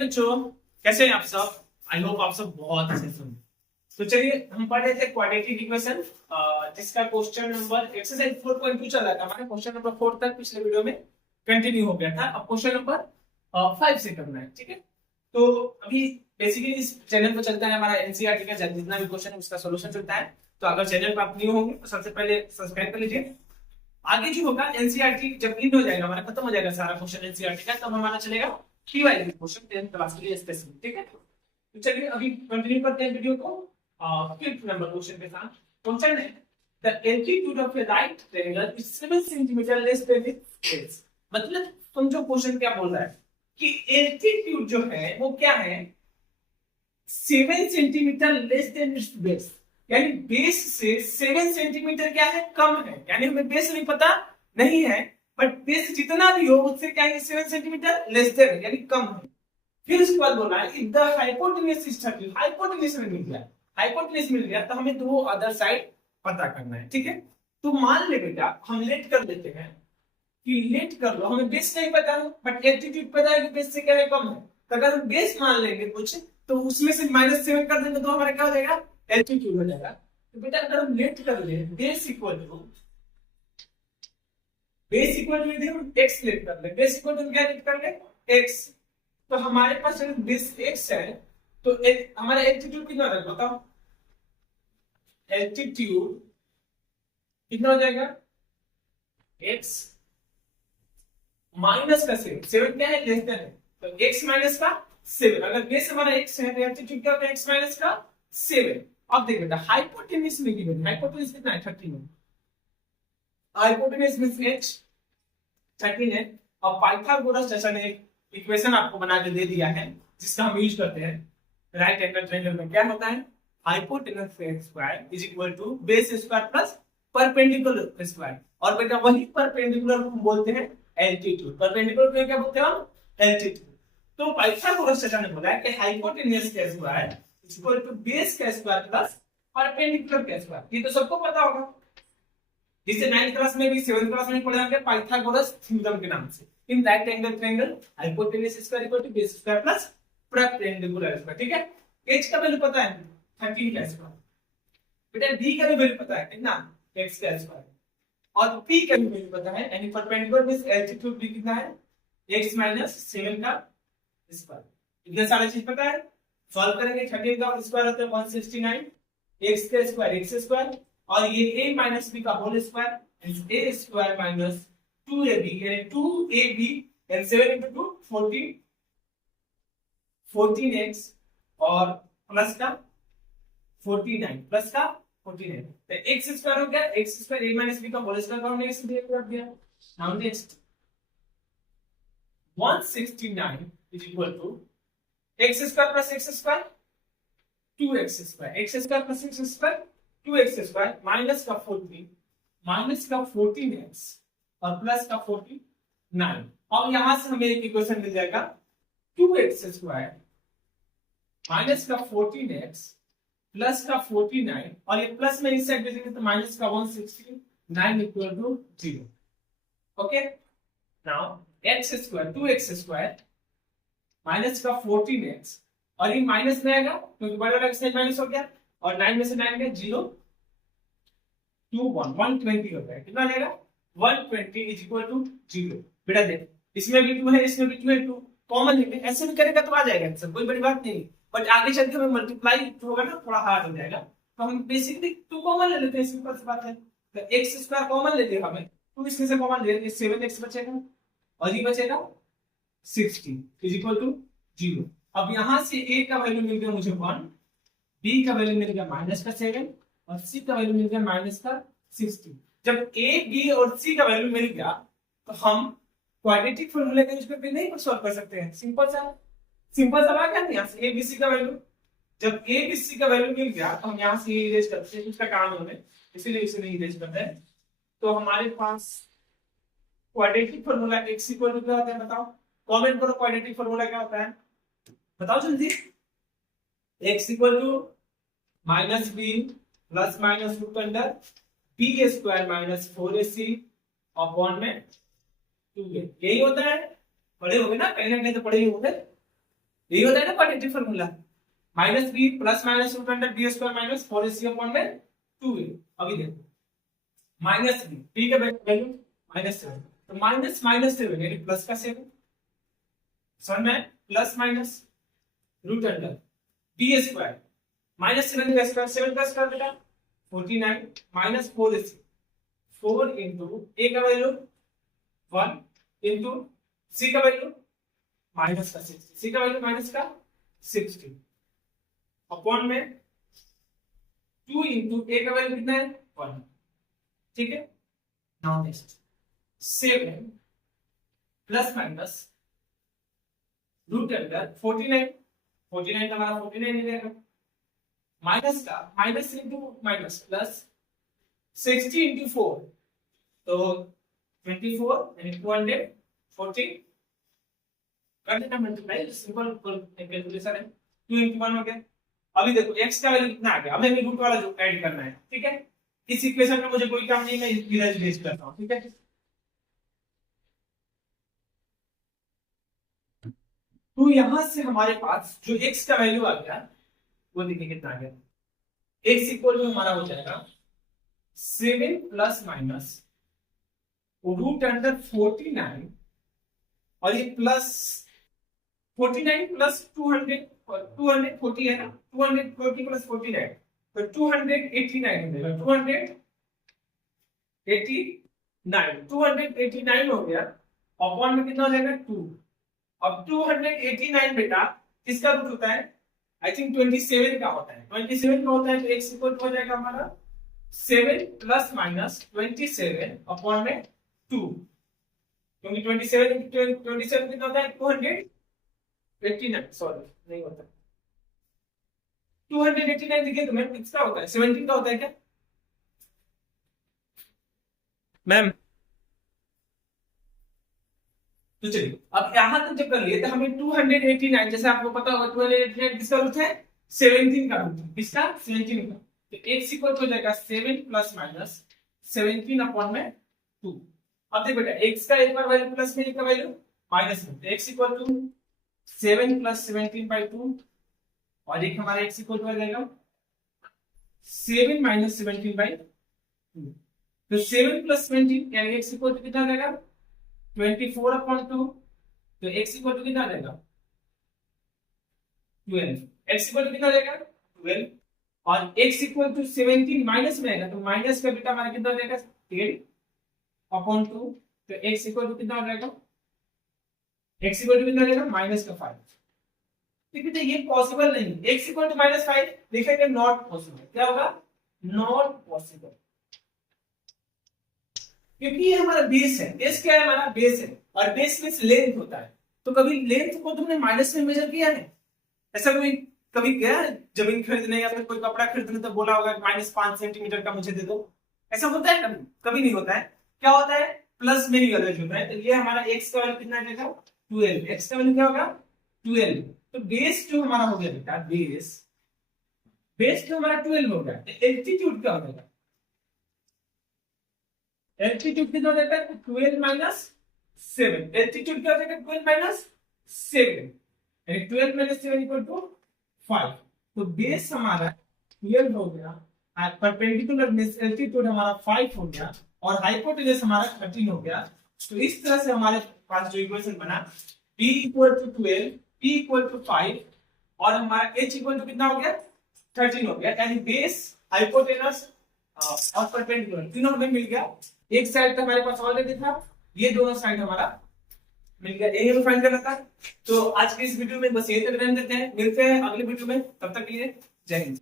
बच्चों, कैसे हैं आप सब? आई होप आप सब बहुत अच्छे से होंगे। तो चलिए हम पढ़ रहे थे क्वाड्रेटिक इक्वेशन, जिसका क्वेश्चन नंबर एक्सरसाइज 4.2 चल रहा था। हमारा क्वेश्चन नंबर 4 तक पिछले वीडियो में कंटिन्यू हो गया था। अब क्वेश्चन नंबर 5 से करना है, ठीक है? तो अभी बेसिकली इस चैनल पर चलता है हमारा एनसीईआरटी का जितना भी क्वेश्चन है उसका सॉल्यूशन चलता है। तो अगर चैनल पर आप न्यू होंगे तो सबसे पहले सब्सक्राइब कर लीजिए। आगे जो होगा एनसीईआरटी जब एंड हो जाएगा, हमारा खत्म हो जाएगा सारा क्वेश्चन एनसीईआरटी का, तब हमारा चलेगा पीवाई क्वेश्चन 10th क्लास के लिए स्पेसिफिक, ठीक है? तो चलिए अभी कंटिन्यू करते हैं वीडियो को। फिफ्थ नंबर क्वेश्चन के साथ क्वेश्चन है the altitude of A right triangle is 7 centimetre less than it's base. मतलब समझो क्वेश्चन क्या बोल रहा है कि एल्टीट्यूड जो है वो क्या है, 7 centimetre less than it's base, यानी बेस से 7 सेंटीमीटर क्या है, कम है। यानी हमें बेस नहीं पता नहीं है, बट बेस जितना भी हो उससे क्या है, 7 सेंटीमीटर लेस देन यानी कम है। फिर उसके बाद बोला है if the hypotenuse is 30, hypotenuse मिल गया, हाइपोटेन्यूज मिल गया तो हमें दो अदर साइड पता करना है, ठीक है? तो मान ले बेटा हम लेट कर लेते हैं कि लेट कर लो, हमें बेस नहीं पता है बट एल्टीट्यूड पता है कि बेस से क्या है, कम है। तो अगर हम बेस मान लेंगे कुछ तो उसमें से -7 कर देंगे तो हमारा क्या हो जाएगा, एल्टीट्यूड हो जाएगा। तो बेटा अगर हम लेट कर ले बेस इक्वल टू हम x लेट कर ले, बेस इक्वल टू क्या लेट कर ले, x। तो हमारे पास अगर बेस x है तो हमारा एल्टीट्यूड कितना होगा बताओ? एल्टीट्यूड कितना हो जाएगा, x माइनस का 7, 7 क्या है, लेस देन है, तो x माइनस का 7। अगर बेस हमारा x है तो एल्टीट्यूड क्या होगा, x माइनस का 7। अब देख बेटा हाइपोटेन्यूज में गिवन, हाइपोटेन्यूज कितना है, 13 है। हाइपोटेन्यूज मींस h 13 है। और पाइथागोरस जैसा ने एक इक्वेशन आपको बना के दे दिया है जिसका हम यूज करते हैं राइट एंगल ट्रायंगल में। क्या होता है, hypotenuse square is equal to base square plus perpendicular square. और बेटा वही परपेंडिकुलर को हम बोलते हैं एल्टीट्यूड। परपेंडिकुलर को क्या बोलते हैं हम, एल्टीट्यूड। तो पाइथागोरस जैसा ने बोला है कि हाइपोटेन्यूज का square is equal to base का स्क्वायर प्लस परपेंडिकुलर का स्क्वायर। ये तो सबको पता होगा, जिसे 9th क्लास में भी 7th क्लास में पढ़े होंगे पाइथागोरस थ्योरम के नाम से। In right angle triangle hypotenuse square equal to base square plus perpendicular square, ठीक है? h का वैल्यू पता है 13 का स्क्वायर, बेटा d का भी वैल्यू पता है कितना, x का स्क्वायर। और p का भी वैल्यू पता है, यानी परपेंडिकुलर मींस एल्टीट्यूड भी कितना है, x माइनस 7 का स्क्वायर। इतने सारे चीज पता है, सॉल्व करेंगे। 13 का स्क्वायर होता है 169, x का स्क्वायर x स्क्वायर, और ये a माइनस b का whole square a square minus 2ab, यानी 2ab एंड 7 into 2 14, 14x और प्लस का 49 प्लस का 49, तो x स्क्वायर हो गया, x square a minus b का होल स्क्वायर का हमने इस दिया कर दिया। Now next 169 is equal to x square plus x square 2x square, x square plus x square 2x square minus का 14, माइनस का 14x और प्लस का 49। अब यहां से हमें एक इक्वेशन मिल जाएगा 2x स्क्वायर माइनस का 14x प्लस का 49, और ये प्लस में इस साइड भेजेंगे तो माइनस का 169 equal to 0। Okay, now x square 2x square minus का 14x, और ये माइनस में आएगा क्योंकि बड़े वाला साइड माइनस हो गया, और 9 में से 9 गया 0, 2 1 120 हो गया। कितना आ जाएगा, 120 इज इक्वल टू 0। बेटा देख इसमें भी 2 है इसमें भी 2 है, 2 कॉमन लेंगे, ऐसे भी करेगा तो आ जाएगा आंसर, कोई बड़ी बात नहीं। बट आगे चल के हमें मल्टीप्लाई होगा ना, थोड़ा हार्ड हो जाएगा, तो हम बेसिकली 2 कॉमन ले लेते हैं, सिंपल सी बात है। तो x स्क्वायर कॉमन लेते हैं हमें, 2 इसमें से कॉमन ले लेंगे, 7x बचेगा और ये बचेगा 60 इज इक्वल टू 0। अब यहां से a का वैल्यू मिल गया मुझे 1, b का वैल्यू मिल गया माइनस का 7 और c का वैल्यू मिल गया माइनस का 60। जब a b और c का वैल्यू मिल गया तो हम क्वाड्रेटिक फॉर्मूला का यूज करके नहीं सॉल्व कर सकते हैं। सिंपल सा बात है, यहां से a b c का वैल्यू, जब a b c का वैल्यू मिल गया तो हम यहां से ये इरेज करते हैं, उसका काम है हमें, इसीलिए इसे नहीं इरेज करते हैं। तो हमारे पास quadratic formula x equal to क्या होता है बताओ, कमेंट करो क्वाड्रेटिक फॉर्मूला क्या होता है बताओ जल्दी। x equal to minus B plus minus root under B square minus 4ac upon में 2a, यही होता है। पढ़े होंगे ना, कहीं तो पढ़े ही होंगे। यही होता है ना quadratic formula, minus B plus minus root under B square minus 4ac upon में 2a। अभी देखो माइनस बी, बी का वैल्यू -7, तो -7 यानी प्लस का 7, समझ में, plus minus root under B square -7 का स्क्वायर, 7 का स्क्वायर बेटा 49 माइनस 4ac, 4 इंटू ए का वैल्यू 1 इंटू सी का वैल्यू माइनस का 60, सी का वैल्यू माइनस का 60 अपॉन में 2 इंटू ए का वैल्यू कितना है 1, ठीक है। Now next 7 plus minus root under 49, 49 का हमारा 49 ही रहेगा, माइनस का minus into minus plus 60 into 4 तो 24 यानी 240 कर देना मल्टीप्लाई, सिंपल कैलकुलेशन है, 2 इंटू 1 हो गया। अभी देखो x का वैल्यू कितना आ गया, हमें रूट वाला जो ऐड करना है, ठीक है। इस इक्वेशन में मुझे कोई काम नहीं, मैं इधर बेस करता हूं, ठीक है। तो यहां से हमारे पास जो x का वैल्यू आ गया वो देखिए कितना आ गया, x इक्वल टू हमारा हो जाएगा 7 प्लस माइनस रूट अंडर 49 और ये प्लस 49 प्लस 200 240 है ना, 240 प्लस 49 तो 289 हो जाएगा, 289 हो गया, अपॉन में कितना हो जाएगा 2। अब 289 बेटा किसका रूट होता है, आई थिंक 27 का होता है, 27 का होता है, तो x इक्वल हो जाएगा हमारा 7 प्लस माइनस 27 अपॉन में 2, क्योंकि 27 कितना होता है 289, सॉरी नहीं होता 289, देखिए तुम्हें किसका होता है 17 का होता है क्या मैम। तो चलिए अब यहां तक जब कर लिए तो हमें 289, जैसे आपको पता होगा 289 किसका रूट है 17 का रूट है, किसका 17 का, तो x इक्वल हो जाएगा 7 प्लस माइनस 17 अपॉन में 2। अब देख बेटा x का एक बार वैल्यू प्लस में, एक का वैल्यू माइनस में, तो x equal to 7 plus 17 by 2 और एक हमारा x इक्वल हो जाएगा 7 माइनस 17 बाई 2, तो 7 प्लस 17 यानी x इक्वल टू कितना आ जाएगा 24 अपॉन 2, तो x इक्वल टू कितना आ जाएगा 12, x इक्वल टू कितना आ जाएगा 12 और x इक्वल टू 17 माइनस में आएगा, तो माइनस का बेटा हमारा कितना आ जाएगा 10 अपॉन 2, तो x इक्वल टू कितना आ जाएगा, x इक्वल टू कितना आ जाएगा माइनस का 5। देखिए ये पॉसिबल नहीं, x इक्वल टू माइनस 5 लिखेंगे नॉट पॉसिबल, क्या होगा नॉट पॉसिबल, क्योंकि ये हमारा बेस है, बेस क्या है हमारा बेस है, और बेस में लेंथ होता है, तो कभी लेंथ को तुमने माइनस में मेजर किया है, ऐसा कोई कभी गया जमीन खरीदने या फिर कोई कपड़ा खरीदने तो बोला होगा -5 सेंटीमीटर का मुझे दे दो, ऐसा होता है कभी, कभी नहीं होता है, क्या होता है प्लस में यूज होता है। तो ये हमारा x का वैल्यू कितना आएगा 12, x का वैल्यू क्या होगा 12, तो बेस जो हमारा हो गया बेटा बेस जो हमारा 12 हो गया, तो एल्टीट्यूड क्या हो जाएगा, एल्टीट्यूड कितना हो जाता है 12 माइनस 7, एल्टीट्यूड क्या हो जाएगा 12 माइनस 7 यानी 12 माइनस 7 इक्वल टू 5, तो बेस हमारा 12 हो गया, परपेंडिकुलर में एल्टीट्यूड हमारा 5 हो गया और हाइपोटेनस हमारा 13 हो गया। तो इस तरह से हमारे पास जो इक्वेशन बना b equal to 12, p equal to 5 और हमारा h इक्वल टू कितना हो गया 13 हो गया, यानी बेस हाइपोटेनस और परपेंडिकुलर तीनों हमें मिल गया। एक साइड तो हमारे पास ऑलरेडी था, ये दोनों साइड हमारा मिल गया, यही हमें फाइंड करना था। तो आज के इस वीडियो में बस यही तक रहने देते हैं, मिलते हैं अगले वीडियो में, तब तक के लिए जय हिंद।